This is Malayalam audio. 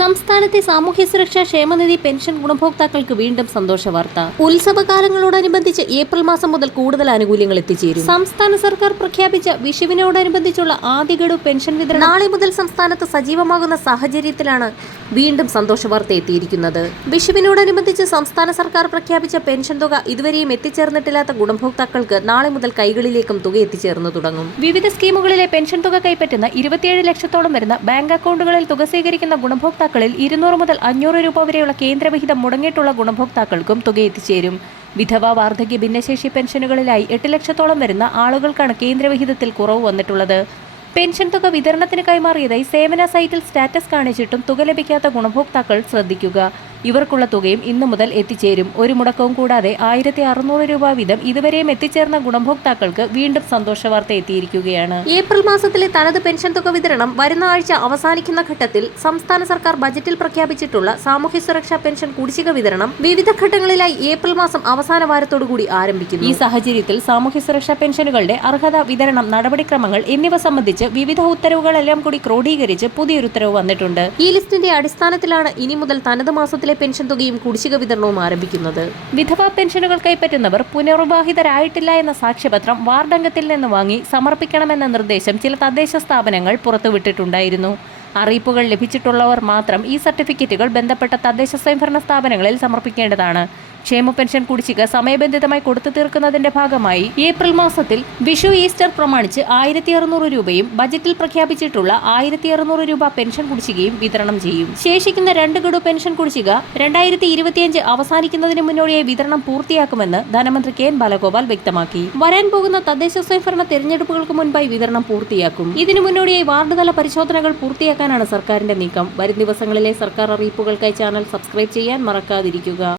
സംസ്ഥാനത്തെ സാമൂഹ്യ സുരക്ഷാ ക്ഷേമനിധി പെൻഷൻ ഗുണഭോക്താക്കൾക്ക് വീണ്ടും സന്തോഷ വാർത്ത. ഉത്സവകാലങ്ങളോടനുബന്ധിച്ച് ഏപ്രിൽ മാസം മുതൽ കൂടുതൽ ആനുകൂല്യങ്ങൾ എത്തിച്ചേരും. സംസ്ഥാന സർക്കാർ പ്രഖ്യാപിച്ച വിഷുവിനോടനുബന്ധിച്ചുള്ള ആദ്യ ഗഡു പെൻഷൻ വിതരണം നാളെ മുതൽ സംസ്ഥാനത്ത് സജീവമാകുന്ന സാഹചര്യത്തിലാണ് വീണ്ടും സന്തോഷ വാർത്ത എത്തിയിരിക്കുന്നത്. വിഷുവിനോടനുബന്ധിച്ച് സംസ്ഥാന സർക്കാർ പ്രഖ്യാപിച്ച പെൻഷൻ തുക ഇതുവരെയും എത്തിച്ചേർന്നിട്ടില്ലാത്ത ഗുണഭോക്താക്കൾക്ക് നാളെ മുതൽ കൈകളിലേക്കും തുക എത്തിച്ചേർന്നു തുടങ്ങും. വിവിധ സ്കീമുകളിലെ പെൻഷൻ തുക കൈപ്പറ്റുന്ന 27 ലക്ഷത്തോളം വരുന്ന ബാങ്ക് അക്കൗണ്ടുകളിൽ തുക സ്വീകരിക്കുന്ന ഗുണഭോക്താക്കളിൽ 200 മുതൽ 500 രൂപ വരെയുള്ള കേന്ദ്രവിഹിതം മുടങ്ങിയിട്ടുള്ള ഗുണഭോക്താക്കൾക്കും തുക എത്തിച്ചേരും. വിധവ, വാർദ്ധക്യ, ഭിന്നശേഷി പെൻഷനുകളിലായി 8 ലക്ഷത്തോളം വരുന്ന ആളുകൾക്കാണ് കേന്ദ്രവിഹിതത്തിൽ കുറവ് വന്നിട്ടുള്ളത്. പെൻഷൻ തുക വിതരണത്തിന് കൈമാറിയതായി സേവന സൈറ്റിൽ സ്റ്റാറ്റസ് കാണിച്ചിട്ടും തുക ലഭിക്കാത്ത ഗുണഭോക്താക്കൾ ശ്രദ്ധിക്കുക. ഇവർക്കുള്ള തുകയും ഇന്നു മുതൽ എത്തിച്ചേരും. ഒരു മുടക്കവും കൂടാതെ 1600 രൂപ വീതം ഇതുവരെയും എത്തിച്ചേർന്ന ഗുണഭോക്താക്കൾക്ക് വീണ്ടും സന്തോഷ വാർത്ത എത്തിയിരിക്കുകയാണ്. ഏപ്രിൽ മാസത്തിലെ തനത് പെൻഷൻ തുക വിതരണം വരുന്ന ആഴ്ച അവസാനിക്കുന്ന ഘട്ടത്തിൽ സംസ്ഥാന സർക്കാർ ബജറ്റിൽ പ്രഖ്യാപിച്ചിട്ടുള്ള സാമൂഹ്യ സുരക്ഷാ പെൻഷൻ കുടിശ്ശിക വിതരണം വിവിധ ഘട്ടങ്ങളിലായി ഏപ്രിൽ മാസം അവസാന വാരത്തോടുകൂടി ആരംഭിക്കുന്നു. ഈ സാഹചര്യത്തിൽ സാമൂഹ്യ സുരക്ഷാ പെൻഷനുകളുടെ അർഹത, വിതരണം, നടപടിക്രമങ്ങൾ എന്നിവ സംബന്ധിച്ച് വിവിധ ഉത്തരവുകളെല്ലാം കൂടി ക്രോഡീകരിച്ച് പുതിയൊരു ഉത്തരവ് വന്നിട്ടുണ്ട്. ഈ ലിസ്റ്റിന്റെ അടിസ്ഥാനത്തിലാണ് ഇനി മുതൽ തനത് മാസത്തിൽ പെൻഷൻ തുകയും കുടിശ്ശിക വിതരണവും ആരംഭിക്കുന്നത്. വിധവാ പെൻഷനുകൾ കൈപ്പറ്റുന്നവർ പുനർവിവാഹിതരായിട്ടില്ല എന്ന സാക്ഷ്യപത്രം വാർഡംഗത്തിൽ നിന്ന് വാങ്ങി സമർപ്പിക്കണമെന്ന നിർദ്ദേശം ചില തദ്ദേശ സ്ഥാപനങ്ങൾ പുറത്തുവിട്ടിട്ടുണ്ടായിരുന്നു. അറിയിപ്പുകൾ ലഭിച്ചിട്ടുള്ളവർ മാത്രം ഈ സർട്ടിഫിക്കറ്റുകൾ ബന്ധപ്പെട്ട തദ്ദേശ സ്വയംഭരണ സ്ഥാപനങ്ങളിൽ സമർപ്പിക്കേണ്ടതാണ്. ക്ഷേമ പെൻഷൻ കുടിശ്ശിക സമയബന്ധിതമായി കൊടുത്തു തീർക്കുന്നതിന്റെ ഭാഗമായി ഏപ്രിൽ മാസത്തിൽ വിഷു, ഈസ്റ്റർ പ്രമാണിച്ച് 1600 രൂപയും ബജറ്റിൽ പ്രഖ്യാപിച്ചിട്ടുള്ള 1600 രൂപ പെൻഷൻ കുടിശ്ശികയും വിതരണം ചെയ്യും. ശേഷിക്കുന്ന 2 ഗഡു പെൻഷൻ കുടിശ്ശിക 2025 അവസാനിക്കുന്നതിന് മുന്നോടിയായി വിതരണം പൂർത്തിയാക്കുമെന്ന് ധനമന്ത്രി കെ. ബാലഗോപാൽ വ്യക്തമാക്കി. വരാൻ പോകുന്ന തദ്ദേശ സ്വയംഭരണ തെരഞ്ഞെടുപ്പുകൾക്ക് മുൻപായി വിതരണം പൂർത്തിയാക്കും. ഇതിനു മുന്നോടിയായി വാർഡ് തല പരിശോധനകൾ പൂർത്തിയാക്കാനാണ് സർക്കാരിന്റെ നീക്കം. വരും ദിവസങ്ങളിലെ സർക്കാർ അറിയിപ്പുകൾക്കായി ചാനൽ സബ്സ്ക്രൈബ് ചെയ്യാൻ മറക്കാതിരിക്കുക.